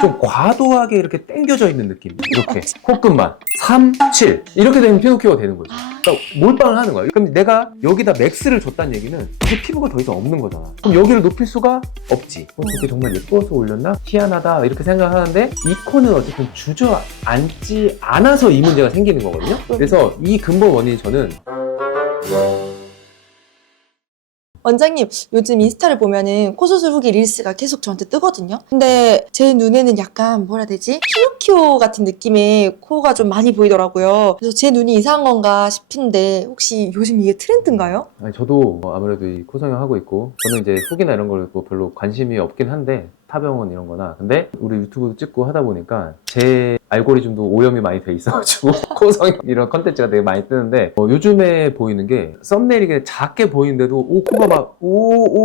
좀 과도하게 이렇게 당겨져 있는 느낌. 이렇게 콧끝만 3, 7 이렇게 되면 피노키오가 되는 거죠. 그러니까 몰빵을 하는 거야. 그럼 내가 여기다 맥스를 줬다는 얘기는 이게 피부가 더 이상 없는 거잖아. 그럼 여기를 높일 수가 없지. 저게 정말 예뻐서 올렸나? 희한하다 이렇게 생각하는데 이 코는 어쨌든 주저앉지 않아서 이 문제가 생기는 거거든요. 그래서 이 근본 원인이 저는 원장님, 요즘 인스타를 보면은 코 수술 후기 릴스가 계속 저한테 뜨거든요. 근데 제 눈에는 약간 뭐라 해야 되지? 피노키오 같은 느낌의 코가 좀 많이 보이더라고요. 그래서 제 눈이 이상한 건가 싶은데 혹시 요즘 이게 트렌드인가요? 아니, 저도 아무래도 이 코 성형 하고 있고 저는 이제 후기나 이런 걸 뭐 별로 관심이 없긴 한데 타병원 이런 거나 근데 우리 유튜브도 찍고 하다 보니까 제 알고리즘도 오염이 많이 돼 있어가지고 코 성형 이런 컨텐츠가 되게 많이 뜨는데 요즘에 보이는 게 썸네일이 작게 보이는데도 코가 막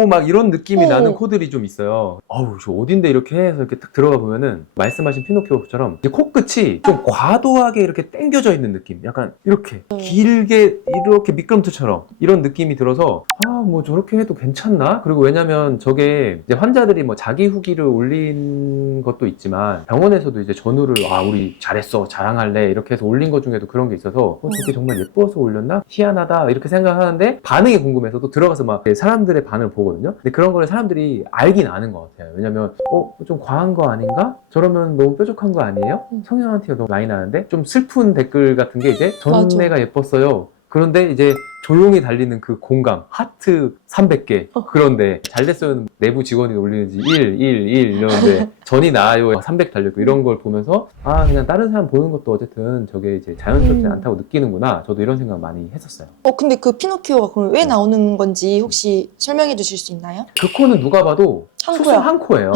막 이런 느낌이 나는 코들이 좀 있어요. 어우 저 어딘데 이렇게 해서 이렇게 딱 들어가 보면은 말씀하신 피노키오처럼 이제 코끝이 좀 과도하게 이렇게 당겨져 있는 느낌, 약간 이렇게 길게 이렇게 미끄럼틀처럼 이런 느낌이 들어서 뭐 저렇게 해도 괜찮나? 그리고 왜냐면 저게 이제 환자들이 뭐 자기 후기를 올린 것도 있지만 병원에서도 이제 전후를 우리 잘했어 자랑할래 이렇게 해서 올린 것 중에도 그런 게 있어서 저게 정말 예뻐서 올렸나? 희한하다 이렇게 생각하는데 반응이 궁금해서 또 들어가서 막 사람들의 반응을 보거든요. 근데 그런 거를 사람들이 알긴 아는 것 같아요. 왜냐면 좀 과한 거 아닌가? 저러면 너무 뾰족한 거 아니에요? 성형한 티가 너무 많이 나는데? 좀 슬픈 댓글 같은 게 이제 전매가 예뻤어요. 그런데 이제 조용히 달리는 그 공감, 하트 300개. 그런데 잘 됐어요. 내부 직원이 올리는지 1 이러는데 전이 나아요. 300 달렸고 이런 걸 보면서 그냥 다른 사람 보는 것도 어쨌든 저게 이제 자연스럽지 않다고 느끼는구나. 저도 이런 생각 많이 했었어요. 근데 그 피노키오가 그럼 왜 나오는 건지 혹시 설명해 주실 수 있나요? 그 코는 누가 봐도 수술 한 코예요.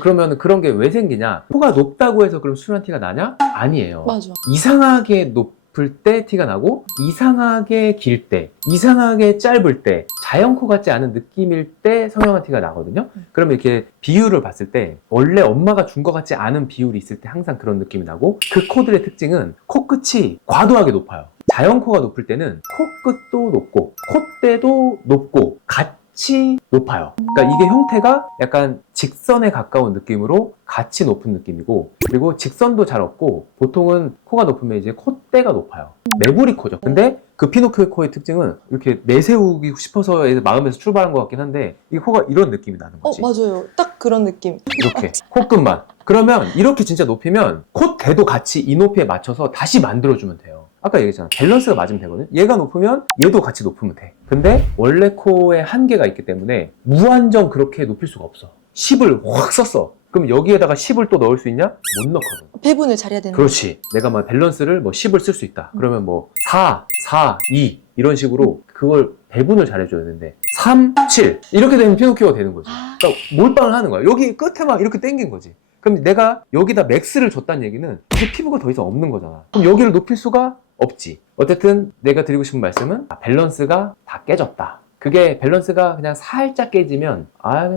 그러면 그런 게 왜 생기냐? 코가 높다고 해서 그럼 수술한 티가 나냐? 아니에요. 맞아. 이상하게 높을 때 티가 나고 이상하게 길 때, 이상하게 짧을 때, 자연 코 같지 않은 느낌일 때 성형한 티가 나거든요. 그러면 이렇게 비율을 봤을 때 원래 엄마가 준 것 같지 않은 비율이 있을 때 항상 그런 느낌이 나고 그 코들의 특징은 코끝이 과도하게 높아요. 자연 코가 높을 때는 코끝도 높고 콧대도 높고 같이 높아요. 그러니까 이게 형태가 약간 직선에 가까운 느낌으로 같이 높은 느낌이고, 그리고 직선도 잘 없고 보통은 코가 높으면 이제 콧대가 높아요. 매부리 코죠. 근데 그 피노키오 코의 특징은 이렇게 내세우기 싶어서 마음에서 출발한 것 같긴 한데 이 코가 이런 느낌이 나는 거지. 맞아요. 딱 그런 느낌. 이렇게 코끝만. 그러면 이렇게 진짜 높이면 콧대도 같이 이 높이에 맞춰서 다시 만들어주면 돼요. 아까 얘기했잖아. 밸런스가 맞으면 되거든. 얘가 높으면 얘도 같이 높으면 돼. 근데 원래 코에 한계가 있기 때문에 무한정 그렇게 높일 수가 없어. 10을 확 썼어. 그럼 여기에다가 10을 또 넣을 수 있냐? 못 넣거든. 배분을 잘해야 되는 그렇지. 내가 뭐 밸런스를 뭐 10을 쓸 수 있다. 그러면 뭐 4, 4, 2 이런 식으로 그걸 배분을 잘해줘야 되는데 3, 7 이렇게 되면 피노키오가 되는 거지. 그러니까 몰빵을 하는 거야. 여기 끝에만 이렇게 당긴 거지. 그럼 내가 여기다 맥스를 줬다는 얘기는 이제 피부가 더 이상 없는 거잖아. 그럼 여기를 높일 수가 없지. 어쨌든 내가 드리고 싶은 말씀은 밸런스가 다 깨졌다. 그게 밸런스가 그냥 살짝 깨지면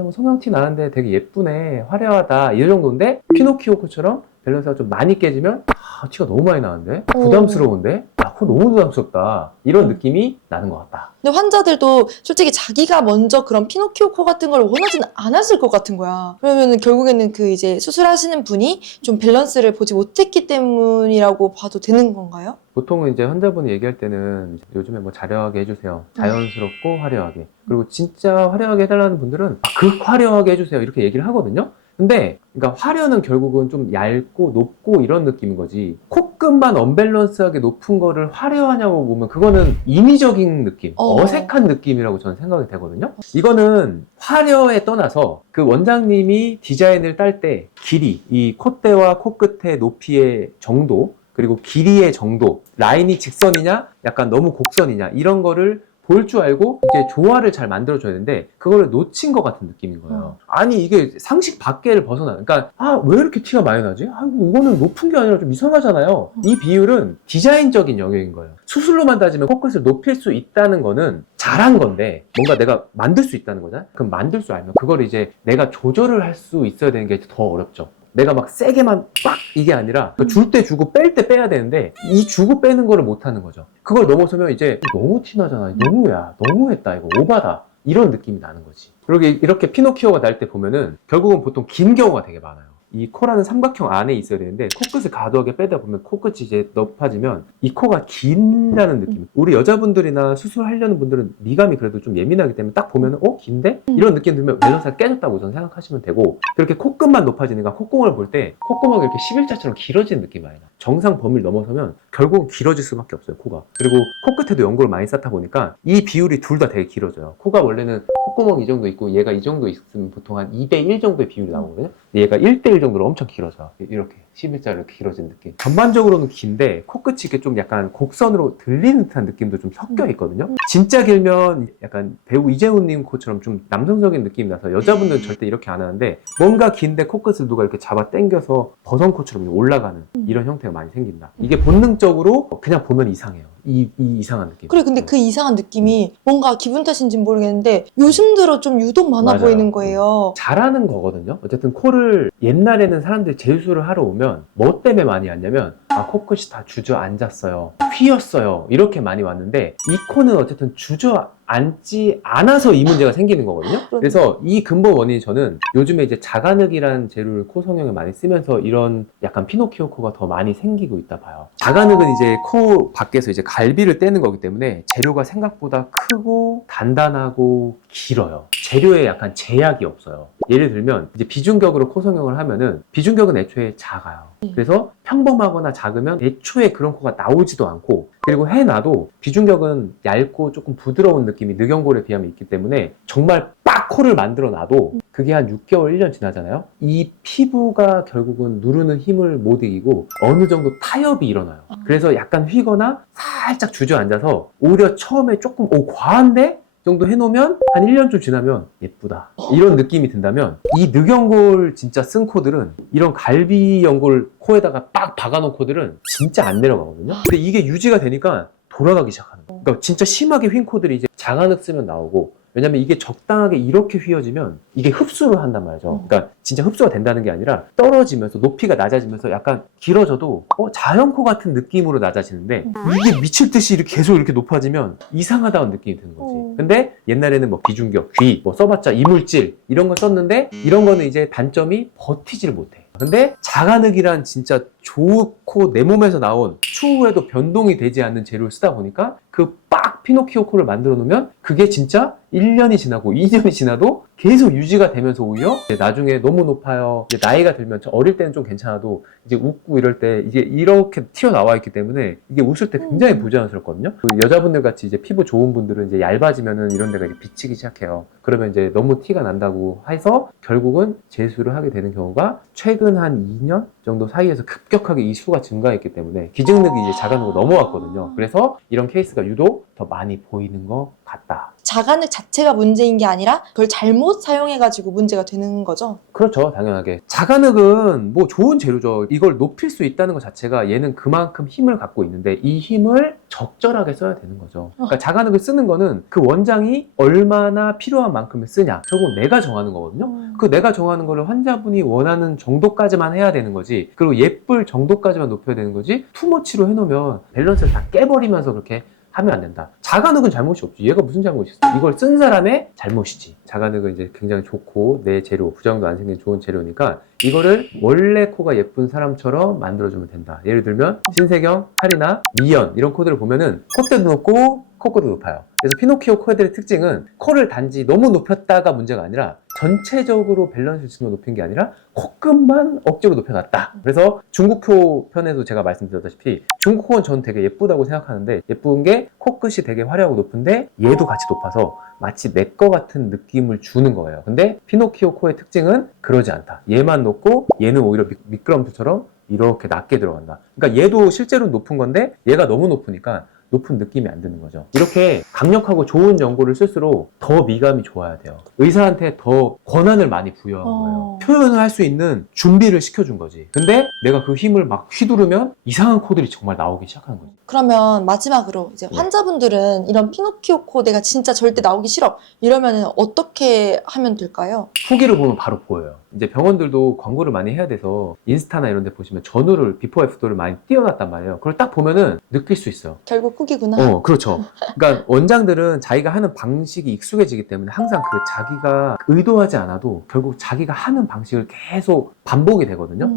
뭐 성형티 나는데 되게 예쁘네, 화려하다 이 정도인데 피노키오 코처럼 밸런스가 좀 많이 깨지면 티가 너무 많이 나는데? 부담스러운데? 코 너무 부담스럽다 이런 느낌이 나는 것 같다. 근데 환자들도 솔직히 자기가 먼저 그런 피노키오 코 같은 걸 원하지는 않았을 것 같은 거야. 그러면 결국에는 그 이제 수술하시는 분이 좀 밸런스를 보지 못했기 때문이라고 봐도 되는 건가요? 보통은 이제 환자분이 얘기할 때는 요즘에 뭐 자려하게 해주세요. 자연스럽고 화려하게. 그리고 진짜 화려하게 해달라는 분들은 극화려하게 해주세요. 이렇게 얘기를 하거든요. 근데 그러니까 화려는 결국은 좀 얇고 높고 이런 느낌인 거지. 코끝만 언밸런스하게 높은 거를 화려하냐고 보면 그거는 인위적인 느낌, 어색한 느낌이라고 저는 생각이 되거든요. 이거는 화려에 떠나서 그 원장님이 디자인을 딸 때 길이, 이 콧대와 코끝의 높이의 정도, 그리고 길이의 정도, 라인이 직선이냐 약간 너무 곡선이냐 이런 거를 볼 줄 알고 이제 조화를 잘 만들어줘야 되는데 그거를 놓친 것 같은 느낌인 거예요. 아니 이게 상식 밖을 벗어나. 그러니까 왜 이렇게 티가 많이 나지? 이거는 높은 게 아니라 좀 이상하잖아요. 이 비율은 디자인적인 영역인 거예요. 수술로만 따지면 코끝을 높일 수 있다는 거는 잘한 건데 뭔가 내가 만들 수 있다는 거잖아. 그럼 만들 줄 알면 그걸 이제 내가 조절을 할 수 있어야 되는 게 더 어렵죠. 내가 막 세게만 빡 이게 아니라 줄 때 주고 뺄 때 빼야 되는데 이 주고 빼는 거를 못 하는 거죠. 그걸 넘어서면 이제 너무 티나잖아. 너무했다 이거 오바다 이런 느낌이 나는 거지. 그리고 이렇게 피노키오가 날 때 보면은 결국은 보통 긴 경우가 되게 많아요. 이 코라는 삼각형 안에 있어야 되는데 코끝을 과도하게 빼다 보면 코끝이 이제 높아지면 이 코가 긴다는 느낌. 우리 여자분들이나 수술하려는 분들은 미감이 그래도 좀 예민하기 때문에 딱 보면 긴데? 이런 느낌 들면 밸런스가 깨졌다고 우선 생각하시면 되고, 그렇게 코끝만 높아지니까 콧구멍을 볼 때 콧구멍이 이렇게 11자처럼 길어지는 느낌이 많이 나. 정상 범위를 넘어서면 결국은 길어질 수밖에 없어요, 코가. 그리고 코끝에도 연골을 많이 쌓다 보니까 이 비율이 둘 다 되게 길어져요. 코가 원래는 콧구멍 이 정도 있고 얘가 이 정도 있으면 보통 한 2대1 정도의 비율이 나오거든요. 근데 얘가 1대1 정도로 엄청 길어져. 이렇게 11자로 이렇게 길어진 느낌. 전반적으로는 긴데 코끝이 이렇게 좀 약간 곡선으로 들리는 듯한 느낌도 좀 섞여 있거든요. 진짜 길면 약간 배우 이재훈님 코처럼 좀 남성적인 느낌이 나서 여자분들은 절대 이렇게 안 하는데, 뭔가 긴데 코끝을 누가 이렇게 잡아 당겨서 버선코처럼 올라가는 이런 형태가 많이 생긴다. 이게 본능적으로 그냥 보면 이상해요. 이 이상한 느낌. 그래, 근데 그 이상한 느낌이 뭔가 기분 탓인지는 모르겠는데 요즘 들어 좀 유독 많아 맞아요. 보이는 거예요. 잘하는 거거든요. 어쨌든 코를 옛날에는 사람들이 재수술을 하러 오면 뭐 때문에 많이 왔냐면 코끝이 다 주저앉았어요, 휘었어요, 이렇게 많이 왔는데 이 코는 어쨌든 주저앉지 않아서 이 문제가 생기는 거거든요. 그래서 이 근본 원인이 저는 요즘에 이제 자가늑이라는 재료를 코 성형에 많이 쓰면서 이런 약간 피노키오 코가 더 많이 생기고 있다 봐요. 자가늑은 이제 코 밖에서 이제 갈비를 떼는 거기 때문에 재료가 생각보다 크고 단단하고 길어요. 재료에 약간 제약이 없어요. 예를 들면 이제 비중격으로 코 성형을 하면은, 비중격은 애초에 작아요. 그래서 평범하거나 작으면 애초에 그런 코가 나오지도 않고, 그리고 해놔도 비중격은 얇고 조금 부드러운 느낌이 늑연골에 비하면 있기 때문에 정말 빡 코를 만들어 놔도 그게 한 6개월, 1년 지나잖아요. 이 피부가 결국은 누르는 힘을 못 이기고 어느 정도 타협이 일어나요. 그래서 약간 휘거나 살짝 주저앉아서 오히려 처음에 조금 과한데? 정도 해놓으면 한 1년쯤 지나면 예쁘다, 이런 느낌이 든다면, 이 늑연골 진짜 쓴 코들은, 이런 갈비 연골 코에다가 빡 박아놓은 코들은 진짜 안 내려가거든요. 근데 이게 유지가 되니까 돌아가기 시작하는 거예요. 그러니까 진짜 심하게 휜 코들이 이제 자가늑 쓰면 나오고, 왜냐면 이게 적당하게 이렇게 휘어지면 이게 흡수를 한단 말이죠. 그러니까 진짜 흡수가 된다는 게 아니라 떨어지면서 높이가 낮아지면서 약간 길어져도 자연코 같은 느낌으로 낮아지는데, 이게 미칠 듯이 이렇게 계속 이렇게 높아지면 이상하다는 느낌이 드는 거지. 근데 옛날에는 뭐 비중격, 귀, 뭐 써봤자 이물질 이런 거 썼는데, 이런 거는 이제 단점이 버티지를 못해. 근데 자가늑이란 진짜 좋고 내 몸에서 나온 추후에도 변동이 되지 않는 재료를 쓰다 보니까 그 빡 피노키오 코를 만들어 놓으면 그게 진짜 1년이 지나고 2년이 지나도 계속 유지가 되면서 오히려 나중에 너무 높아요. 이제 나이가 들면, 어릴 때는 좀 괜찮아도 이제 웃고 이럴 때 이게 이렇게 튀어나와 있기 때문에 이게 웃을 때 굉장히 부자연스럽거든요. 그 여자분들 같이 이제 피부 좋은 분들은 이제 얇아지면은 이런 데가 이제 비치기 시작해요. 그러면 이제 너무 티가 난다고 해서 결국은 재수를 하게 되는 경우가 최근 한 2년 정도 사이에서 급격하게 이 수가 증가했기 때문에 기증늑이 이제 자가늑으로 넘어왔거든요. 그래서 이런 케이스가 유독 더 많이 보이는 것 같다. 자가늑 자체가 문제인 게 아니라 그걸 잘못 사용해가지고 문제가 되는 거죠. 그렇죠, 당연하게. 자가늑은 뭐 좋은 재료죠. 이걸 높일 수 있다는 것 자체가 얘는 그만큼 힘을 갖고 있는데 이 힘을 적절하게 써야 되는 거죠. 그러니까 자가늑을 쓰는 거는 그 원장이 얼마나 필요한 만큼을 쓰냐, 결국 내가 정하는 거거든요. 그 내가 정하는 거를 환자분이 원하는 정도까지만 해야 되는 거지, 그리고 예쁠 정도까지만 높여야 되는 거지, 투머치로 해놓으면 밸런스를 다 깨버리면서 그렇게 하면 안 된다. 자가늑은 잘못이 없지. 얘가 무슨 잘못이 있어? 이걸 쓴 사람의 잘못이지. 자가늑은 이제 굉장히 좋고 내 재료, 부작용도 안 생기는 좋은 재료니까 이거를 원래 코가 예쁜 사람처럼 만들어주면 된다. 예를 들면 신세경, 카리나, 미연 이런 코들을 보면은 콧대도 높고 코끝도 높아요. 그래서 피노키오 코들의 특징은 코를 단지 너무 높였다가 문제가 아니라 전체적으로 밸런스를 지금 높인 게 아니라 코끝만 억지로 높여놨다. 그래서 중국코 편에도 제가 말씀드렸다시피 중국코는 전 되게 예쁘다고 생각하는데, 예쁜 게 코끝이 되게 화려하고 높은데 얘도 같이 높아서 마치 내 거 같은 느낌을 주는 거예요. 근데 피노키오 코의 특징은 그러지 않다. 얘만 높고 얘는 오히려 미끄럼틀처럼 이렇게 낮게 들어간다. 그러니까 얘도 실제로는 높은 건데 얘가 너무 높으니까 높은 느낌이 안 드는 거죠. 이렇게 강력하고 좋은 연고를 쓸수록 더 미감이 좋아야 돼요. 의사한테 더 권한을 많이 부여한 거예요. 표현을 할 수 있는 준비를 시켜준 거지. 근데 내가 그 힘을 막 휘두르면 이상한 코들이 정말 나오기 시작하는 거지. 그러면 마지막으로 이제 환자분들은 이런 피노키오 코 내가 진짜 절대 나오기 싫어 이러면 어떻게 하면 될까요? 후기를 보면 바로 보여요. 이제 병원들도 광고를 많이 해야 돼서 인스타나 이런 데 보시면 전후를 비포 애프터를 많이 띄워놨단 말이에요. 그걸 딱 보면은 느낄 수 있어요. 결국 후기구나. 그렇죠. 그러니까 원장들은 자기가 하는 방식이 익숙해지기 때문에 항상 그 자기가 의도하지 않아도 결국 자기가 하는 방식을 계속 반복이 되거든요.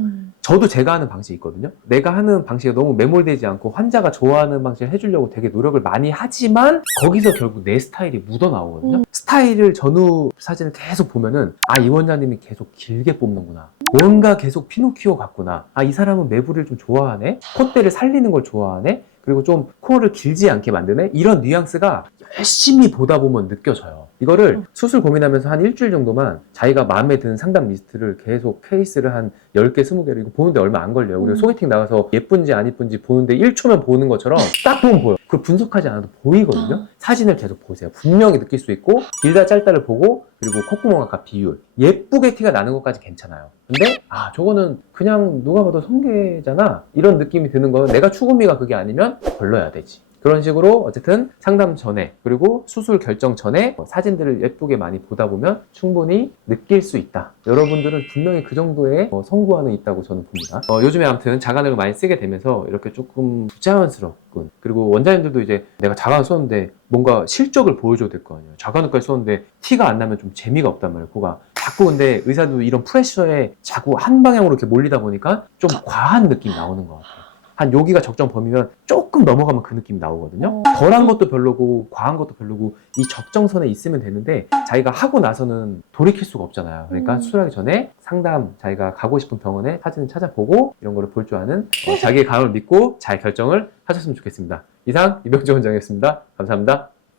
저도 제가 하는 방식이 있거든요. 내가 하는 방식에 너무 매몰되지 않고 환자가 좋아하는 방식을 해주려고 되게 노력을 많이 하지만 거기서 결국 내 스타일이 묻어나오거든요. 스타일을 전후 사진을 계속 보면은 이 원장님이 계속 길게 뽑는구나. 뭔가 계속 피노키오 같구나. 이 사람은 매부리를 좀 좋아하네. 콧대를 살리는 걸 좋아하네. 그리고 좀 코어를 길지 않게 만드네. 이런 뉘앙스가 열심히 보다 보면 느껴져요. 이거를 수술 고민하면서 한 일주일 정도만 자기가 마음에 드는 상담 리스트를 계속 케이스를 한 10개, 20개를 이거 보는데 얼마 안 걸려요. 우리가 소개팅 나가서 예쁜지 안 예쁜지 보는데 1초면 보는 것처럼 딱 보면 보여. 그걸 분석하지 않아도 보이거든요. 사진을 계속 보세요. 분명히 느낄 수 있고 길다 짧다를 보고 그리고 콧구멍 아까 비율 예쁘게 티가 나는 것까지 괜찮아요. 근데 저거는 그냥 누가 봐도 성게잖아 이런 느낌이 드는 거는 내가 추구미가 그게 아니면 걸러야 되지. 그런 식으로 어쨌든 상담 전에 그리고 수술 결정 전에 사진들을 예쁘게 많이 보다 보면 충분히 느낄 수 있다. 여러분들은 분명히 그 정도의 성구안은 있다고 저는 봅니다. 요즘에 아무튼 자간을 많이 쓰게 되면서 이렇게 조금 부자연스럽군. 그리고 원장님들도 이제 내가 자간을 썼는데 뭔가 실적을 보여줘야 될 거 아니에요. 자간을까지 썼는데 티가 안 나면 좀 재미가 없단 말이에요. 코가. 자꾸 근데 의사도 이런 프레셔에 자꾸 한 방향으로 이렇게 몰리다 보니까 좀 과한 느낌이 나오는 것 같아요. 한 여기가 적정 범위면 조금 넘어가면 그 느낌이 나오거든요. 덜한 것도 별로고 과한 것도 별로고 이 적정선에 있으면 되는데 자기가 하고 나서는 돌이킬 수가 없잖아요. 그러니까 수술하기 전에 상담 자기가 가고 싶은 병원에 사진을 찾아보고 이런 거를 볼 줄 아는 자기의 감을 믿고 잘 결정을 하셨으면 좋겠습니다. 이상 이병주 원장이었습니다. 감사합니다.